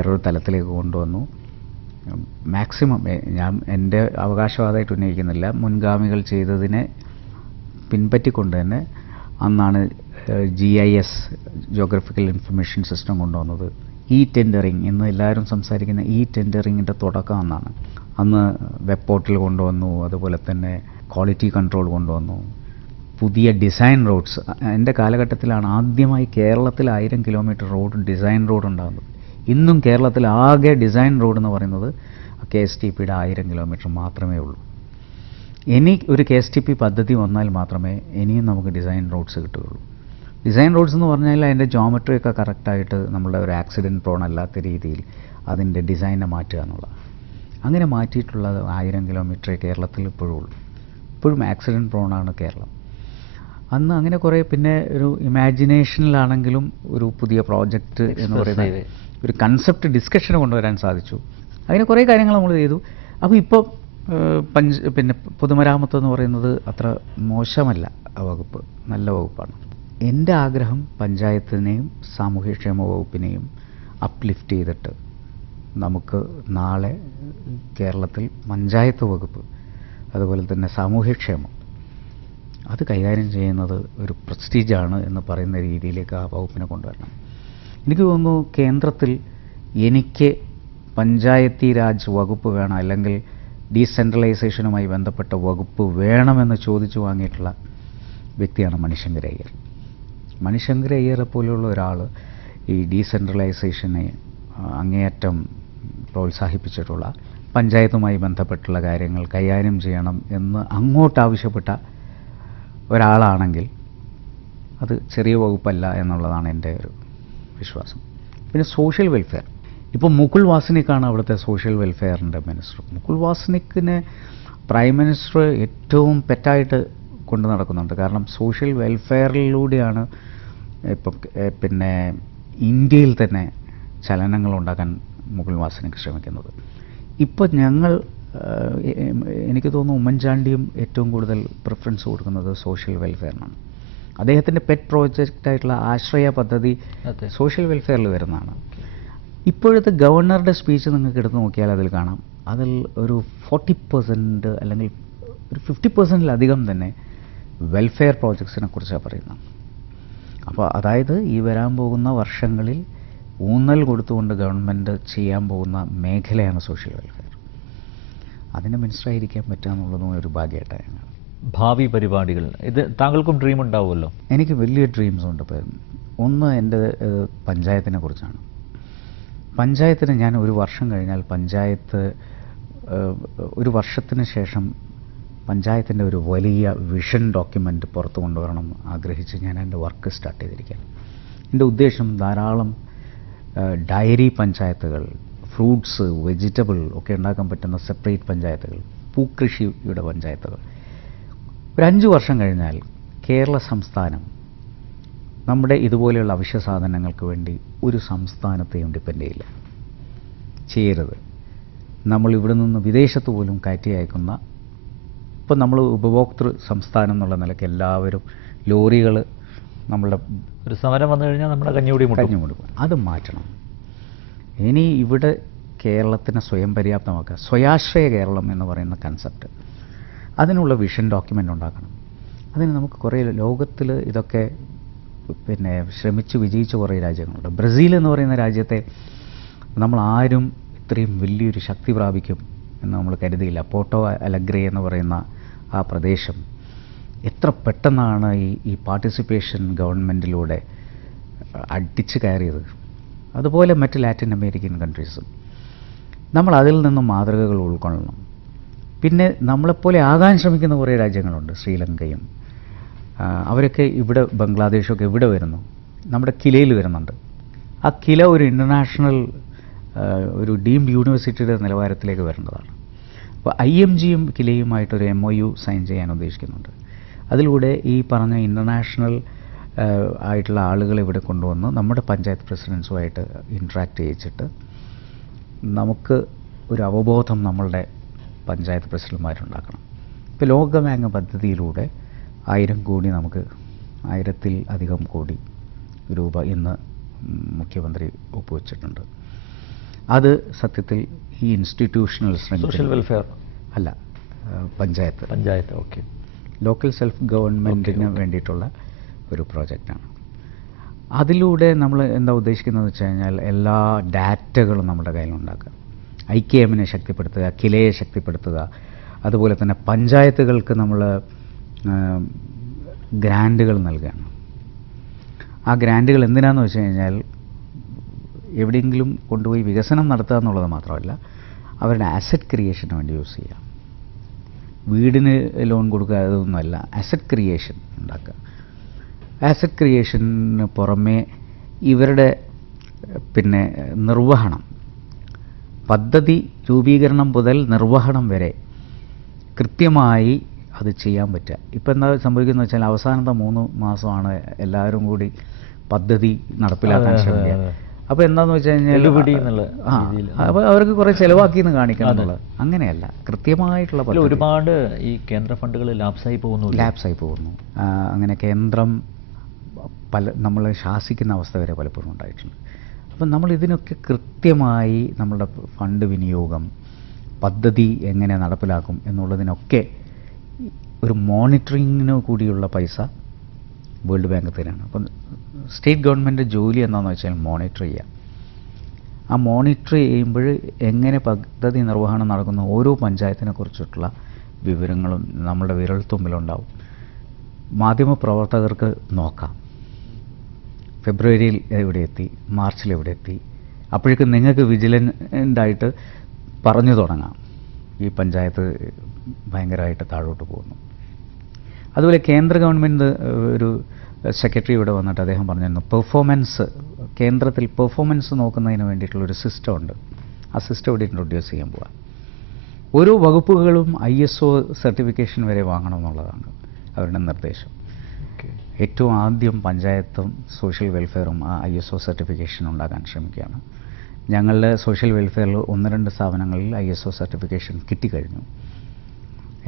വേറൊരു തലത്തിലേക്ക് കൊണ്ടുവന്നു. മാക്സിമം ഞാൻ എൻ്റെ അവകാശവാദമായിട്ട് ഉന്നയിക്കുന്നില്ല, മുൻഗാമികൾ ചെയ്തതിനെ പിൻപറ്റിക്കൊണ്ട് തന്നെ അന്നാണ് GIS, ജോഗ്രഫിക്കൽ ഇൻഫർമേഷൻ സിസ്റ്റം കൊണ്ടുവന്നത്. ടെൻഡറിങ്, ഇന്ന് എല്ലാവരും സംസാരിക്കുന്ന ടെൻഡറിങ്ങിൻ്റെ തുടക്കം അന്നാണ്. അന്ന് വെബ് പോർട്ടൽ കൊണ്ടുവന്നു, അതുപോലെ തന്നെ ക്വാളിറ്റി കൺട്രോൾ കൊണ്ടുവന്നു, പുതിയ ഡിസൈൻ റോഡ്സ്. എൻ്റെ കാലഘട്ടത്തിലാണ് ആദ്യമായി കേരളത്തിൽ 1000 കിലോമീറ്റർ റോഡ്, ഡിസൈൻ റോഡ് ഉണ്ടാകുന്നത്. ഇന്നും കേരളത്തിൽ ആകെ ഡിസൈൻ റോഡ് എന്ന് പറയുന്നത് KSTPയുടെ 1000 കിലോമീറ്റർ മാത്രമേ ഉള്ളൂ. ഇനി ഒരു KSTP പദ്ധതി വന്നാൽ മാത്രമേ ഇനിയും നമുക്ക് ഡിസൈൻ റോഡ്സ് കിട്ടുകയുള്ളൂ. ഡിസൈൻ റോഡ്സ് എന്ന് പറഞ്ഞാൽ അതിൻ്റെ ജോമെട്രി ഒക്കെ കറക്റ്റായിട്ട് നമ്മളുടെ ഒരു ആക്സിഡൻറ്റ് പ്രോൺ അല്ലാത്ത രീതിയിൽ അതിൻ്റെ ഡിസൈനെ മാറ്റുക എന്നുള്ളത്. അങ്ങനെ മാറ്റിയിട്ടുള്ളത് 1000 കിലോമീറ്ററേ കേരളത്തിൽ ഇപ്പോഴും ഉള്ളൂ. ഇപ്പോഴും ആക്സിഡൻറ്റ് പ്രോണാണ് കേരളം. അന്ന് അങ്ങനെ കുറേ, പിന്നെ ഒരു ഇമാജിനേഷനിലാണെങ്കിലും ഒരു പുതിയ പ്രോജക്റ്റ് എന്ന് പറയുന്നത് ഒരു കൺസെപ്റ്റ് ഡിസ്കഷന് കൊണ്ടുവരാൻ സാധിച്ചു. അങ്ങനെ കുറേ കാര്യങ്ങൾ നമ്മൾ ചെയ്തു. അപ്പോൾ ഇപ്പോൾ പിന്നെ പൊതുമരാമത്ത് എന്ന് പറയുന്നത് അത്ര മോശമല്ല, ആ വകുപ്പ് നല്ല വകുപ്പാണ്. എൻ്റെ ആഗ്രഹം പഞ്ചായത്തിനെയും സാമൂഹ്യക്ഷേമ വകുപ്പിനെയും അപ്ലിഫ്റ്റ് ചെയ്തിട്ട് നമുക്ക് നാളെ കേരളത്തിൽ പഞ്ചായത്ത് വകുപ്പ്, അതുപോലെ തന്നെ സാമൂഹ്യക്ഷേമം, അത് കൈകാര്യം ചെയ്യുന്നത് ഒരു പ്രസ്റ്റീജാണ് എന്ന് പറയുന്ന രീതിയിലേക്ക് ആ വകുപ്പിനെ കൊണ്ടുവരണം. എനിക്ക് തോന്നുന്നു കേന്ദ്രത്തിൽ എനിക്ക് പഞ്ചായത്തി രാജ് വകുപ്പ് വേണം, അല്ലെങ്കിൽ ഡീസെൻട്രലൈസേഷനുമായി ബന്ധപ്പെട്ട വകുപ്പ് വേണമെന്ന് ചോദിച്ചു വാങ്ങിയിട്ടുള്ള വ്യക്തിയാണ് മണിശങ്കർ അയ്യർ. മണിശങ്കർ അയ്യരെ പോലെയുള്ള ഒരാൾ ഈ ഡീസെൻട്രലൈസേഷനെ അങ്ങേയറ്റം പ്രോത്സാഹിപ്പിച്ചിട്ടുള്ള, പഞ്ചായത്തുമായി ബന്ധപ്പെട്ടുള്ള കാര്യങ്ങൾ കൈകാര്യം ചെയ്യണം എന്ന് അങ്ങോട്ട് ആവശ്യപ്പെട്ട ഒരാളാണെങ്കിൽ അത് ചെറിയ വകുപ്പല്ല എന്നുള്ളതാണ് എൻ്റെ ഒരു വിശ്വാസം. പിന്നെ സോഷ്യൽ വെൽഫെയർ, ഇപ്പോൾ മുകുൾ വാസ്നിക്കാണ് അവിടുത്തെ സോഷ്യൽ വെൽഫെയറിൻ്റെ മിനിസ്റ്റർ. മുകുൾ വാസ്നിക്കിനെ പ്രൈം മിനിസ്റ്റർ ഏറ്റവും പെറ്റായിട്ട് കൊണ്ടു നടക്കുന്നുണ്ട്. കാരണം സോഷ്യൽ വെൽഫെയറിലൂടെയാണ് ഇപ്പം പിന്നെ ഇന്ത്യയിൽ തന്നെ ചലനങ്ങൾ ഉണ്ടാക്കാൻ മുകുൾ വാസ്നിക്ക് ശ്രമിക്കുന്നത്. ഇപ്പോൾ എനിക്ക് തോന്നുന്നു ഉമ്മൻചാണ്ടിയും ഏറ്റവും കൂടുതൽ പ്രിഫറൻസ് കൊടുക്കുന്നത് സോഷ്യൽ വെൽഫെയറിനാണ്. അദ്ദേഹത്തിൻ്റെ പെറ്റ് പ്രോജക്റ്റായിട്ടുള്ള ആശ്രയ പദ്ധതി സോഷ്യൽ വെൽഫെയറിൽ വരുന്നതാണ്. ഇപ്പോഴത്തെ ഗവർണറുടെ സ്പീച്ച് നിങ്ങൾക്ക് എടുത്ത് നോക്കിയാൽ അതിൽ കാണാം, അതിൽ ഒരു 40% അല്ലെങ്കിൽ ഒരു 50%-ലധികം തന്നെ വെൽഫെയർ പ്രോജക്ട്സിനെ കുറിച്ചാണ് പറയുന്നത്. അപ്പോൾ അതായത് ഈ വരാൻ പോകുന്ന വർഷങ്ങളിൽ ഊന്നൽ കൊടുത്തുകൊണ്ട് ഗവൺമെൻറ് ചെയ്യാൻ പോകുന്ന മേഖലയാണ് സോഷ്യൽ വെൽഫെയർ. അതിന് മിനിസ്റ്ററായിരിക്കാൻ പറ്റുക എന്നുള്ളതും ഒരു ഭാഗ്യമായിട്ടാണ്. ഭാവി പരിപാടികൾ, ഇത് താങ്കൾക്കും ഡ്രീം ഉണ്ടാവുമല്ലോ? എനിക്ക് വലിയ ഡ്രീംസ് ഉണ്ട്. ഒന്ന് എൻ്റെ പഞ്ചായത്തിനെ കുറിച്ചാണ്. പഞ്ചായത്തിന് ഞാൻ ഒരു വർഷം കഴിഞ്ഞാൽ ഒരു വർഷത്തിന് ശേഷം പഞ്ചായത്തിൻ്റെ ഒരു വലിയ വിഷൻ ഡോക്യുമെൻ്റ് പുറത്തു കൊണ്ടുവരണം ആഗ്രഹിച്ച് ഞാൻ എൻ്റെ വർക്ക് സ്റ്റാർട്ട് ചെയ്തിരിക്കുകയാണ്. എൻ്റെ ഉദ്ദേശം ധാരാളം ഡയറി പഞ്ചായത്തുകൾ, ഫ്രൂട്ട്സ്, വെജിറ്റബിൾ ഒക്കെ ഉണ്ടാക്കാൻ പറ്റുന്ന സെപ്പറേറ്റ് പഞ്ചായത്തുകൾ, പൂക്കൃഷിയുടെ പഞ്ചായത്തുകൾ. ഒരു 5 വർഷം കഴിഞ്ഞാൽ കേരള സംസ്ഥാനം നമ്മുടെ ഇതുപോലെയുള്ള അവശ്യ സാധനങ്ങൾക്ക് വേണ്ടി ഒരു സംസ്ഥാനത്തെയും ഡിപ്പെൻഡ് ചെയ്യരുത്. നമ്മൾ ഇവിടെ നിന്ന് വിദേശത്ത് പോലും കയറ്റി അയക്കുന്ന, ഇപ്പം നമ്മൾ ഉപഭോക്തൃ സംസ്ഥാനം എന്നുള്ള നിലയ്ക്ക് എല്ലാവരും ലോറികൾ നമ്മളുടെ ഒരു സമരം വന്നു കഴിഞ്ഞാൽ നമ്മുടെ കഞ്ഞിമുടി മുട്ടും. അത് മാറ്റണം. ഇനി ഇവിടെ കേരളത്തിനെ സ്വയം പര്യാപ്തമാക്കുക, സ്വയാശ്രയ കേരളം എന്ന് പറയുന്ന കൺസെപ്റ്റ്, അതിനുള്ള വിഷൻ ഡോക്യുമെൻ്റ് ഉണ്ടാക്കണം. അതിന് നമുക്ക് കുറേ ലോകത്തിൽ ഇതൊക്കെ പിന്നെ ശ്രമിച്ച് വിജയിച്ച കുറേ രാജ്യങ്ങളുണ്ട്. ബ്രസീൽ എന്ന് പറയുന്ന രാജ്യത്തെ നമ്മൾ ആരും ഇത്രയും വലിയൊരു ശക്തി പ്രാപിക്കും എന്ന് നമ്മൾ കരുതിയില്ല. പോർട്ടോ അലഗ്രെ എന്ന് പറയുന്ന ആ പ്രദേശം എത്ര പെട്ടെന്നാണ് ഈ പാർട്ടിസിപ്പേഷൻ ഗവൺമെൻറ്റിലൂടെ അടിച്ചു കയറിയത്. അതുപോലെ മറ്റ് ലാറ്റിൻ അമേരിക്കൻ കൺട്രീസും നമ്മൾ അതിൽ നിന്നും മാതൃകകൾ ഉൾക്കൊള്ളണം. പിന്നെ നമ്മളെപ്പോലെ ആകാൻ ശ്രമിക്കുന്ന കുറേ രാജ്യങ്ങളുണ്ട്, ശ്രീലങ്കയും അവരൊക്കെ ഇവിടെ, ബംഗ്ലാദേശൊക്കെ ഇവിടെ വരുന്നു, നമ്മുടെ കിലയിൽ വരുന്നുണ്ട്. ആ കില ഒരു ഇൻ്റർനാഷണൽ ഒരു ഡീംഡ് യൂണിവേഴ്സിറ്റിയുടെ നിലവാരത്തിലേക്ക് വരേണ്ടതാണ്. അപ്പോൾ IMGയും കിലയുമായിട്ടൊരു MOU സൈൻ ചെയ്യാൻ ഉദ്ദേശിക്കുന്നുണ്ട്. അതിലൂടെ ഈ പറഞ്ഞ ഇൻ്റർനാഷണൽ ആയിട്ടുള്ള ആളുകളെ ഇവിടെ കൊണ്ടുവന്ന് നമ്മുടെ പഞ്ചായത്ത് പ്രസിഡൻസുമായിട്ട് ഇൻട്രാക്ട് ചെയ്യിച്ചിട്ട് നമുക്ക് ഒരു അവബോധം നമ്മളുടെ പഞ്ചായത്ത് പ്രസിഡന്റുമാരുണ്ടാക്കണം. ഇപ്പോൾ ലോകബാങ്ക് പദ്ധതിയിലൂടെ 1000 കോടി, നമുക്ക് 1000-ൽ അധികം കോടി രൂപ ഇന്ന് മുഖ്യമന്ത്രി ഒപ്പുവെച്ചിട്ടുണ്ട്. അത് സത്യത്തിൽ ഈ ഇൻസ്റ്റിറ്റ്യൂഷണൽ സോഷ്യൽ വെൽഫെയർ അല്ല, പഞ്ചായത്ത് ഓക്കെ. ലോക്കൽ സെൽഫ് ഗവൺമെൻറ്റിന് വേണ്ടിയിട്ടുള്ള ഒരു പ്രോജക്റ്റാണ്. അതിലൂടെ നമ്മൾ എന്താ ഉദ്ദേശിക്കുന്നതെന്ന് വെച്ച് കഴിഞ്ഞാൽ എല്ലാ ഡാറ്റകളും നമ്മുടെ കയ്യിലുണ്ടാക്കുക, IKMനെ ശക്തിപ്പെടുത്തുക, കിലയെ ശക്തിപ്പെടുത്തുക, അതുപോലെ തന്നെ പഞ്ചായത്തുകൾക്ക് നമ്മൾ ഗ്രാൻറ്റുകൾ നൽകുകയാണ്. ആ ഗ്രാൻറ്റുകൾ എന്തിനാണെന്ന് വെച്ച് കഴിഞ്ഞാൽ എവിടെയെങ്കിലും കൊണ്ടുപോയി വികസനം നടത്തുക എന്നുള്ളത് മാത്രമല്ല, അവരുടെ അസറ്റ് ക്രിയേഷന് വേണ്ടി യൂസ് ചെയ്യുക. വീടിന് ലോൺ കൊടുക്കുക അതൊന്നുമല്ല, അസറ്റ് ക്രിയേഷൻ ഉണ്ടാക്കുക. അസറ്റ് ക്രിയേഷന് പുറമേ ഇവരുടെ പിന്നെ നിർവഹണം, പദ്ധതി രൂപീകരണം മുതൽ നിർവഹണം വരെ കൃത്യമായി അത് ചെയ്യാൻ പറ്റുക. ഇപ്പം എന്താ സംഭവിക്കുന്നത് വെച്ചാൽ അവസാനത്തെ 3 മാസമാണ് എല്ലാവരും കൂടി പദ്ധതി നടപ്പിലാക്കാൻ ശ്രമിക്കുക. അപ്പോൾ എന്താണെന്ന് വെച്ച് കഴിഞ്ഞാൽ അപ്പോൾ അവർക്ക് കുറേ ചിലവാക്കിയെന്ന് കാണിക്കണം എന്നുള്ളത്. അങ്ങനെയല്ല, കൃത്യമായിട്ടുള്ള പദ്ധതി. ഒരുപാട് ഈ കേന്ദ്ര ഫണ്ടുകൾ ലാപ്സായി പോകുന്നു. അങ്ങനെ കേന്ദ്രം നമ്മളെ ശാസിക്കുന്ന അവസ്ഥ വരെ പലപ്പോഴും ഉണ്ടായിട്ടുണ്ട്. അപ്പം നമ്മൾ ഇതിനൊക്കെ കൃത്യമായി നമ്മളുടെ ഫണ്ട് വിനിയോഗം, പദ്ധതി എങ്ങനെ നടപ്പിലാക്കും എന്നുള്ളതിനൊക്കെ ഒരു മോണിറ്ററിങ്ങിന് കൂടിയുള്ള പൈസ വേൾഡ് ബാങ്ക് തരാണ്. അപ്പം സ്റ്റേറ്റ് ഗവൺമെൻറ് ജോലി എന്താണെന്ന് വെച്ചാൽ മോണിറ്റർ ചെയ്യുക. ആ മോണിറ്റർ ചെയ്യുമ്പോൾ എങ്ങനെ പദ്ധതി നിർവഹണം നടക്കുന്ന ഓരോ പഞ്ചായത്തിനെ കുറിച്ചിട്ടുള്ള വിവരങ്ങളും നമ്മുടെ വിരൽത്തുമ്പിലുണ്ടാവും. മാധ്യമപ്രവർത്തകർക്ക് നോക്കാം, ഫെബ്രുവരിയിൽ എവിടെ എത്തി, മാർച്ചിൽ എവിടെ എത്തി, അപ്പോഴേക്കും നിങ്ങൾക്ക് വിജിലൻ്റായിട്ട് പറഞ്ഞു തുടങ്ങാം ഈ പഞ്ചായത്ത് ഭയങ്കരമായിട്ട് താഴോട്ട് പോകുന്നു. അതുപോലെ കേന്ദ്ര ഗവൺമെൻറ് ഒരു സെക്രട്ടറി ഇവിടെ വന്നിട്ട് അദ്ദേഹം പറഞ്ഞിരുന്നു, പെർഫോമൻസ്, കേന്ദ്രത്തിൽ പെർഫോമൻസ് നോക്കുന്നതിന് വേണ്ടിയിട്ടുള്ളൊരു സിസ്റ്റം ഉണ്ട്. ആ സിസ്റ്റം ഇവിടെ ഇൻട്രൊഡ്യൂസ് ചെയ്യാൻ പോവാം. ഓരോ വകുപ്പുകളും ISO സർട്ടിഫിക്കേഷൻ വരെ വാങ്ങണമെന്നുള്ളതാണ് അവരുടെ നിർദ്ദേശം. ഏറ്റവും ആദ്യം പഞ്ചായത്തും സോഷ്യൽ വെൽഫെയറും ആ ISO സർട്ടിഫിക്കേഷൻ ഉണ്ടാക്കാൻ ശ്രമിക്കുകയാണ്. ഞങ്ങളുടെ സോഷ്യൽ വെൽഫെയറിൽ 1-2 സ്ഥാപനങ്ങളിൽ ISO സർട്ടിഫിക്കേഷൻ കിട്ടിക്കഴിഞ്ഞു.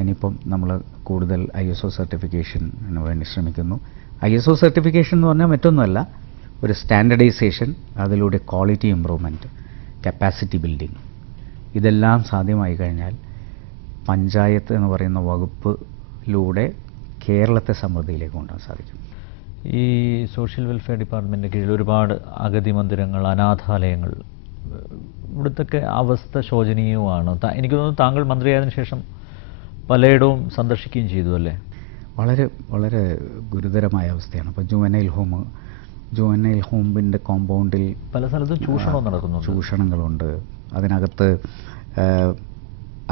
ഇനിയിപ്പം നമ്മൾ കൂടുതൽ ISO സർട്ടിഫിക്കേഷന് വേണ്ടി ശ്രമിക്കുന്നു. ISO സർട്ടിഫിക്കേഷൻ എന്ന് പറഞ്ഞാൽ മറ്റൊന്നുമല്ല, ഒരു സ്റ്റാൻഡർഡൈസേഷൻ, അതിലൂടെ ക്വാളിറ്റി ഇമ്പ്രൂവ്മെൻറ്റ്, കപ്പാസിറ്റി ബിൽഡിംഗ്, ഇതെല്ലാം സാധ്യമായി കഴിഞ്ഞാൽ പഞ്ചായത്ത് എന്ന് പറയുന്ന വകുപ്പിലൂടെ കേരളത്തെ സമൃദ്ധിയിലേക്ക് കൊണ്ടുവരാൻ സാധിക്കും. ഈ സോഷ്യൽ വെൽഫെയർ ഡിപ്പാർട്ട്മെൻറ്റിൻ്റെ കീഴിൽ ഒരുപാട് അഗതി മന്ദിരങ്ങൾ, അനാഥാലയങ്ങൾ, ഇവിടുത്തെ അവസ്ഥ ശോചനീയവുമാണ്. എനിക്ക് തോന്നുന്നു താങ്കൾ മന്ത്രിയായതിനു ശേഷം പലയിടവും സന്ദർശിക്കുകയും ചെയ്തു അല്ലേ? വളരെ വളരെ ഗുരുതരമായ അവസ്ഥയാണ്. ഇപ്പോൾ ജുവനൈൽ ഹോമിൻ്റെ കോമ്പൗണ്ടിൽ പല സ്ഥലത്തും ചൂഷണവും നടക്കുന്നു, ചൂഷണങ്ങളുണ്ട്. അതിനകത്ത്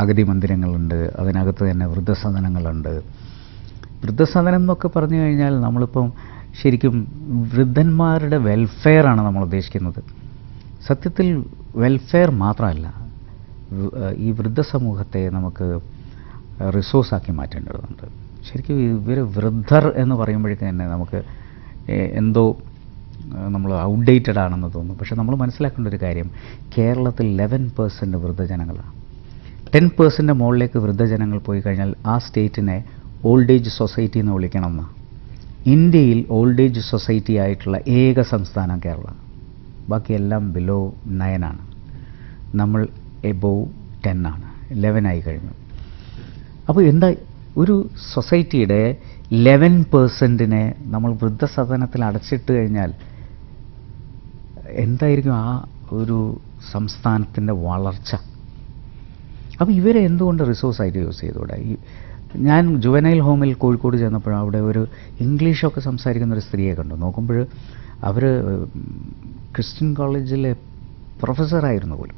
അഗതി മന്ദിരങ്ങളുണ്ട്, അതിനകത്ത് തന്നെ വൃദ്ധസദനങ്ങളുണ്ട്. വൃദ്ധസദനം എന്നൊക്കെ പറഞ്ഞു കഴിഞ്ഞാൽ നമ്മളിപ്പം ശരിക്കും വൃദ്ധന്മാരുടെ വെൽഫെയറാണ് നമ്മൾ ഉദ്ദേശിക്കുന്നത്. സത്യത്തിൽ വെൽഫെയർ മാത്രമല്ല, ഈ വൃദ്ധസമൂഹത്തെ നമുക്ക് റിസോഴ്സാക്കി മാറ്റേണ്ടതുണ്ട്. ശരിക്കും ഇവർ വൃദ്ധർ എന്ന് പറയുമ്പോഴേക്കും തന്നെ നമുക്ക് എന്തോ നമ്മൾ ഔട്ട്ഡേറ്റഡ് ആണെന്ന് തോന്നുന്നു. പക്ഷേ നമ്മൾ മനസ്സിലാക്കേണ്ട ഒരു കാര്യം, കേരളത്തിൽ 11% വൃദ്ധജനങ്ങളാണ്. 10% മുകളിലേക്ക് വൃദ്ധജനങ്ങൾ പോയി കഴിഞ്ഞാൽ ആ സ്റ്റേറ്റിനെ ഓൾഡ് ഏജ് സൊസൈറ്റി എന്ന് വിളിക്കണമെന്നാണ്. ഇന്ത്യയിൽ ഓൾഡ് ഏജ് സൊസൈറ്റി ആയിട്ടുള്ള ഏക സംസ്ഥാനം കേരളമാണ്. ബാക്കിയെല്ലാം ബിലോ 9 ആണ്. നമ്മൾ എബോവ് 10 ആണ്, 11 ആയി കഴിഞ്ഞു. അപ്പോൾ എന്താ, ഒരു സൊസൈറ്റിയുടെ 11%നെ നമ്മൾ വൃദ്ധസദനത്തിൽ അടച്ചിട്ട് കഴിഞ്ഞാൽ എന്തായിരിക്കും ആ ഒരു സംസ്ഥാനത്തിൻ്റെ വളർച്ച? അപ്പോൾ ഇവരെ എന്തുകൊണ്ട് റിസോഴ്സായിട്ട് യൂസ് ചെയ്തുകൂടെ? ഞാൻ ജുവനൈൽ ഹോമിൽ കോഴിക്കോട് ചെന്നപ്പോൾ അവിടെ ഒരു ഇംഗ്ലീഷൊക്കെ സംസാരിക്കുന്ന ഒരു സ്ത്രീയെ കണ്ടു. നോക്കുമ്പോൾ അവർ ക്രിസ്ത്യൻ കോളേജിലെ പ്രൊഫസറായിരുന്നു പോലും.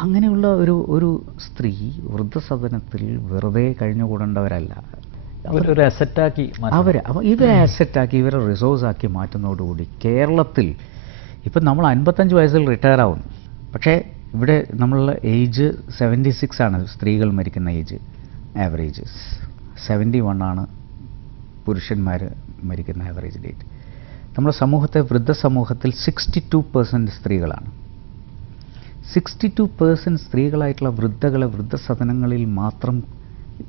അങ്ങനെയുള്ള ഒരു സ്ത്രീ വൃദ്ധസദനത്തിൽ വെറുതെ കഴിഞ്ഞുകൂടേണ്ടവരല്ല. അവരൊരു അസറ്റാക്കി ഇവരെ അസറ്റാക്കി, ഇവരെ റിസോഴ്സാക്കി മാറ്റുന്നതോടുകൂടി കേരളത്തിൽ ഇപ്പം നമ്മൾ 55 വയസ്സിൽ റിട്ടയർ ആവുന്നു. പക്ഷേ ഇവിടെ നമ്മളുടെ ഏജ് 76 ആണ് സ്ത്രീകൾ മരിക്കുന്ന ഏജ്. ആവറേജ് 71 ആണ് പുരുഷന്മാർ മരിക്കുന്ന ആവറേജ് ഡേറ്റ്. നമ്മുടെ സമൂഹത്തെ വൃദ്ധസമൂഹത്തിൽ 62% സ്ത്രീകളാണ്. 62% സ്ത്രീകളായിട്ടുള്ള വൃദ്ധകളെ വൃദ്ധസദനങ്ങളിൽ മാത്രം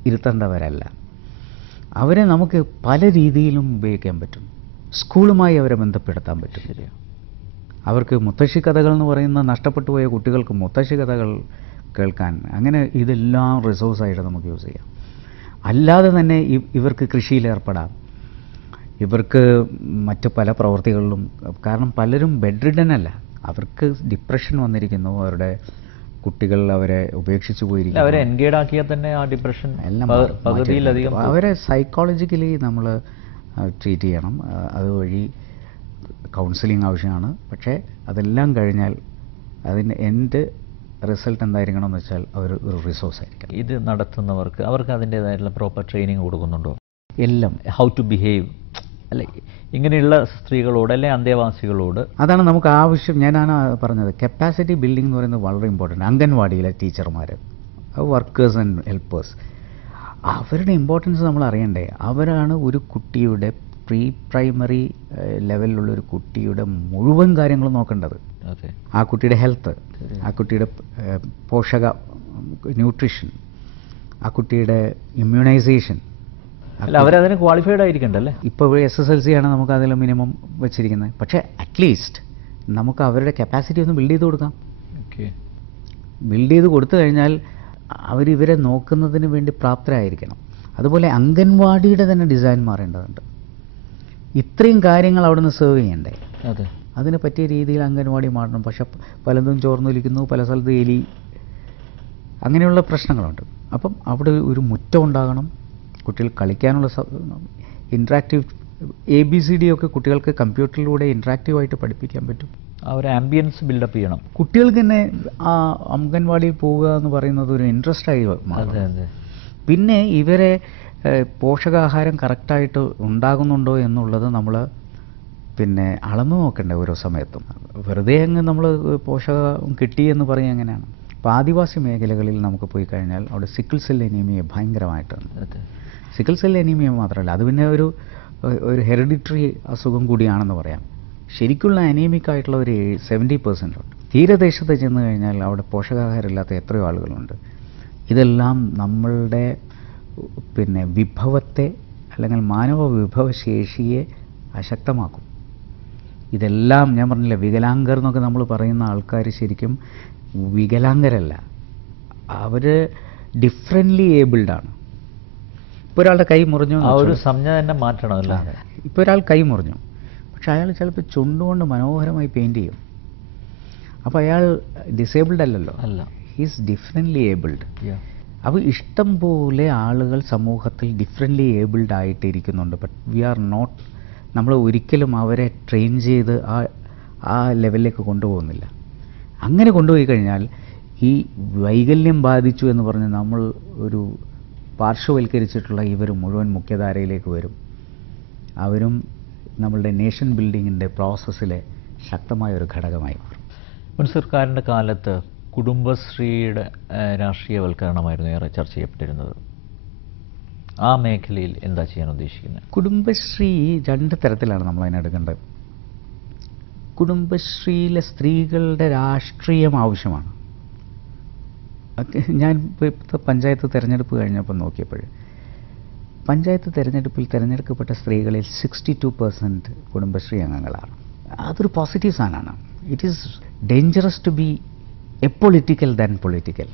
ഇരുത്തേണ്ടവരല്ല. അവരെ നമുക്ക് പല രീതിയിലും ഉപയോഗിക്കാൻ പറ്റും. സ്കൂളുമായി അവരെ ബന്ധപ്പെടുത്താൻ പറ്റും. അവർക്ക് മുത്തശ്ശി കഥകൾ എന്ന് പറയുന്ന നഷ്ടപ്പെട്ടു പോയ കുട്ടികൾക്ക് മുത്തശ്ശി കഥകൾ കേൾക്കാൻ, അങ്ങനെ ഇതെല്ലാം റിസോഴ്സായിട്ട് നമുക്ക് യൂസ് ചെയ്യാം. അല്ലാതെ തന്നെ ഇവർക്ക് കൃഷിയിൽ ഏർപ്പെടാം, ഇവർക്ക് മറ്റ് പല പ്രവൃത്തികളിലും. കാരണം പലരും ബെഡ് റിഡൻ അല്ല, അവർക്ക് ഡിപ്രഷൻ വന്നിരിക്കുന്നു, അവരുടെ കുട്ടികൾ അവരെ ഉപേക്ഷിച്ചു പോയിരിക്കുന്നു. അവരെ എൻഗേജ് ആക്കിയാൽ തന്നെ ആ ഡിപ്രഷൻ എല്ലാം പകുതിയിലധികം. അവരെ സൈക്കോളജിക്കലി നമ്മൾ ട്രീറ്റ് ചെയ്യണം. അതുവഴി കൗൺസിലിംഗ് ആവശ്യമാണ്. പക്ഷേ അതെല്ലാം കഴിഞ്ഞാൽ അതിൻ്റെ എൻഡ് റിസൾട്ട് എന്തായിരിക്കണം എന്ന് വെച്ചാൽ അവർ ഒരു റിസോഴ്സ് ആയിരിക്കണം. ഇത് നടത്തുന്നവർക്ക് അവർക്ക് അതിൻ്റേതായിട്ടുള്ള പ്രോപ്പർ ട്രെയിനിങ് കൊടുക്കുന്നുണ്ടോ? എല്ലാം ഹൗ ടു ബിഹേവ്, അല്ലെ ഇങ്ങനെയുള്ള സ്ത്രീകളോട് അല്ലെ അന്തേവാസികളോട് അതാണ് നമുക്ക് ആവശ്യം. ഞാനാണ് പറഞ്ഞത്, കപ്പാസിറ്റി ബിൽഡിംഗ് എന്ന് പറയുന്നത് വളരെ ഇമ്പോർട്ടൻ്റ്. അംഗൻവാടിയിലെ ടീച്ചർമാർ, വർക്കേഴ്സ് ആൻഡ് ഹെൽപ്പേഴ്സ്, അവരുടെ ഇമ്പോർട്ടൻസ് നമ്മൾ അറിയണ്ടേ. അവരാണ് ഒരു കുട്ടിയുടെ പ്രീ പ്രൈമറി ലെവലിലുള്ള ഒരു കുട്ടിയുടെ മുഴുവൻ കാര്യങ്ങളും നോക്കേണ്ടത്. ആ കുട്ടിയുടെ ഹെൽത്ത്, ആ കുട്ടിയുടെ പോഷക ന്യൂട്രീഷൻ, ആ കുട്ടിയുടെ ഇമ്മ്യൂണൈസേഷൻ. അല്ല, അവരതിന് ക്വാളിഫൈഡ് ആയിരിക്കണ്ടല്ലേ. ഇപ്പോൾ SSLC ആണ് നമുക്ക് അതിൽ മിനിമം വെച്ചിരിക്കുന്നത്. പക്ഷേ അറ്റ്ലീസ്റ്റ് നമുക്ക് അവരുടെ കപ്പാസിറ്റി ഒന്ന് ബിൽഡ് ചെയ്ത് കൊടുക്കാം. ബിൽഡ് ചെയ്ത് കൊടുത്തു കഴിഞ്ഞാൽ അവരിവരെ നോക്കുന്നതിന് വേണ്ടി പ്രാപ്തരായിരിക്കണം. അതുപോലെ അംഗൻവാടിയുടെ തന്നെ ഡിസൈൻ മാറേണ്ടതുണ്ട്. ഇത്രയും കാര്യങ്ങൾ അവിടെ നിന്ന് സെർവ് ചെയ്യണ്ടേ, അതിന് പറ്റിയ രീതിയിൽ അംഗൻവാടി മാറണം. പക്ഷെ പലതും ചോർന്നൊലിക്കുന്നു, പല സ്ഥലത്ത് എലി, അങ്ങനെയുള്ള പ്രശ്നങ്ങളുണ്ട്. അപ്പം അവിടെ ഒരു മുറ്റം ഉണ്ടാകണം, കുട്ടികൾ കളിക്കാനുള്ള ഇൻട്രാക്റ്റീവ് ABCD ഒക്കെ കുട്ടികൾക്ക് കമ്പ്യൂട്ടറിലൂടെ ഇൻട്രാക്റ്റീവായിട്ട് പഠിപ്പിക്കാൻ പറ്റും. ആ ഒരു ആംബിയൻസ് ബിൽഡപ്പ് ചെയ്യണം. കുട്ടികൾക്ക് തന്നെ ആ അംഗൻവാടിയിൽ പോവുക എന്ന് പറയുന്നത് ഒരു ഇൻട്രസ്റ്റായി മാറും. പിന്നെ ഇവരെ പോഷകാഹാരം കറക്റ്റായിട്ട് ഉണ്ടാകുന്നുണ്ടോ എന്നുള്ളത് നമ്മൾ പിന്നെ അളന്നു നോക്കണ്ടേ ഓരോ സമയത്തും. വെറുതെ അങ്ങ് നമ്മൾ പോഷകം കിട്ടി എന്ന് പറയുക എങ്ങനെയാണ്? ഇപ്പോൾ ആദിവാസി മേഖലകളിൽ നമുക്ക് പോയി കഴിഞ്ഞാൽ അവിടെ സിക്കിൾ സെൽ അനീമിയ ഭയങ്കരമായിട്ടുണ്ട്. സിക്കിൾ സെൽ അനീമിയ മാത്രമല്ല, അത് പിന്നെ ഒരു ഹെറിഡിറ്ററി അസുഖം കൂടിയാണെന്ന് പറയാം. ശരിക്കുള്ള അനീമിക് ആയിട്ടുള്ള ഒരു 70% ഉണ്ട്. തീരദേശത്ത് ചെന്ന് കഴിഞ്ഞാൽ അവിടെ പോഷകാഹാരം ഇല്ലാത്ത എത്രയോ ആളുകളുണ്ട്. ഇതെല്ലാം നമ്മളുടെ പിന്നെ വിഭവത്തെ അല്ലെങ്കിൽ മാനവ വിഭവശേഷിയെ അശക്തമാക്കും. ഇതെല്ലാം ഞാൻ പറഞ്ഞില്ല, വികലാംഗർ എന്നൊക്കെ നമ്മൾ പറയുന്ന ആൾക്കാർ ശരിക്കും വികലാംഗരല്ല, അവർ ഡിഫറൻ്റ്ലി ഏബിൾഡാണ്. ഇപ്പോൾ ഒരാളുടെ കൈ മുറിഞ്ഞു, ആ ഒരു സംജ്ഞ തന്നെ മാറ്റണമല്ലോ. ഇപ്പോൾ ഒരാൾ കൈ മുറിഞ്ഞു, പക്ഷെ അയാൾ ചിലപ്പോൾ ചുണ്ടുകൊണ്ട് മനോഹരമായി പെയിൻറ് ചെയ്യും. അപ്പോൾ അയാൾ ഡിസേബിൾഡ് അല്ലല്ലോ, അല്ല, ഹീസ് ഡിഫറൻ്റ്ലി ഏബിൾഡ്. അപ്പോൾ ഇഷ്ടം പോലെ ആളുകൾ സമൂഹത്തിൽ ഡിഫറൻ്റ്ലി ഏബിൾഡ് ആയിട്ടിരിക്കുന്നുണ്ട്. ബട്ട് വി ആർ നോട്ട്, നമ്മൾ ഒരിക്കലും അവരെ ട്രെയിൻ ചെയ്ത് ആ ലെവലിലേക്ക് കൊണ്ടുപോകുന്നില്ല. അങ്ങനെ കൊണ്ടുപോയി കഴിഞ്ഞാൽ ഈ വൈകല്യം ബാധിച്ചു എന്ന് പറഞ്ഞ് നമ്മൾ ഒരു പാർശ്വവൽക്കരിച്ചിട്ടുള്ള ഇവർ മുഴുവൻ മുഖ്യധാരയിലേക്ക് വരും. അവരും നമ്മളുടെ നേഷൻ ബിൽഡിങ്ങിൻ്റെ പ്രോസസ്സിലെ ശക്തമായൊരു ഘടകമായി മാറും. മുൻ സർക്കാരിൻ്റെ കാലത്ത് കുടുംബശ്രീയുടെ രാഷ്ട്രീയവൽക്കരണമായിരുന്നു ഏറെ ചർച്ച ചെയ്യപ്പെട്ടിരുന്നത്. ആ മേഖലയിൽ എന്താ ചെയ്യാൻ ഉദ്ദേശിക്കുന്നത്? കുടുംബശ്രീ രണ്ട് തരത്തിലാണ് നമ്മൾ അതിനെടുക്കേണ്ടത്. കുടുംബശ്രീയിലെ സ്ത്രീകളുടെ രാഷ്ട്രീയം ആവശ്യമാണ്. ഞാൻ ഇപ്പോൾ പഞ്ചായത്ത് തിരഞ്ഞെടുപ്പ് കഴിഞ്ഞപ്പോൾ നോക്കിയപ്പോൾ പഞ്ചായത്ത് തിരഞ്ഞെടുപ്പിൽ തിരഞ്ഞെടുക്കപ്പെട്ട സ്ത്രീകളിൽ 62% കുടുംബശ്രീ അംഗങ്ങളാണ്. അതൊരു പോസിറ്റീവ് സാധനമാണ്. It is dangerous to be apolitical than political.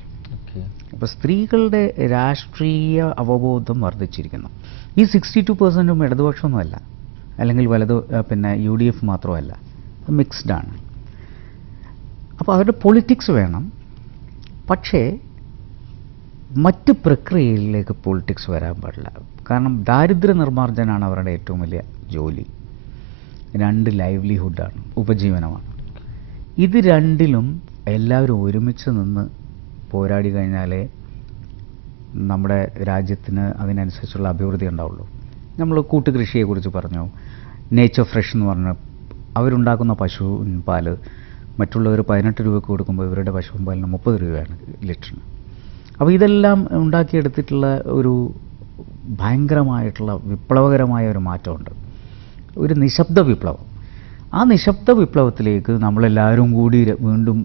അപ്പോൾ സ്ത്രീകളുടെ രാഷ്ട്രീയ അവബോധം വർദ്ധിച്ചിരിക്കുന്നു. ഈ 62% ഇടതുപക്ഷമൊന്നുമല്ല, അല്ലെങ്കിൽ പിന്നെ UDF മാത്രമല്ല, മിക്സ്ഡാണ്. അപ്പോൾ അവരുടെ പൊളിറ്റിക്സ് വേണം. പക്ഷേ മറ്റ് പ്രക്രിയയിലേക്ക് പൊളിറ്റിക്സ് വരാൻ പാടില്ല. കാരണം ദാരിദ്ര്യ നിർമ്മാർജ്ജനമാണ് അവരുടെ ഏറ്റവും വലിയ ജോലി. 2 ലൈവ്ലിഹുഡാണ്, ഉപജീവനമാണ്. ഇത് രണ്ടിലും എല്ലാവരും ഒരുമിച്ച് നിന്ന് പോരാടി കഴിഞ്ഞാലേ നമ്മുടെ രാജ്യത്തിന് അതിനനുസരിച്ചുള്ള അഭിവൃദ്ധി ഉണ്ടാവുള്ളൂ. നമ്മൾ കൂട്ടുകൃഷിയെക്കുറിച്ച് പറഞ്ഞു, നേച്ചർ ഫ്രഷ് എന്ന് പറഞ്ഞ അവരുണ്ടാക്കുന്ന പശുവിൻ പാല് മറ്റുള്ളവർ 18 രൂപയ്ക്ക് കൊടുക്കുമ്പോൾ ഇവരുടെ പശുവിൻ പാലിന് 30 രൂപയാണ് ലിറ്ററിന്. അപ്പോൾ ഇതെല്ലാം ഉണ്ടാക്കിയെടുത്തിട്ടുള്ള ഒരു ഭയങ്കരമായിട്ടുള്ള വിപ്ലവകരമായ ഒരു മാറ്റമുണ്ട്, ഒരു നിശബ്ദ വിപ്ലവം. ആ നിശബ്ദ വിപ്ലവത്തിലേക്ക് നമ്മളെല്ലാവരും കൂടി വീണ്ടും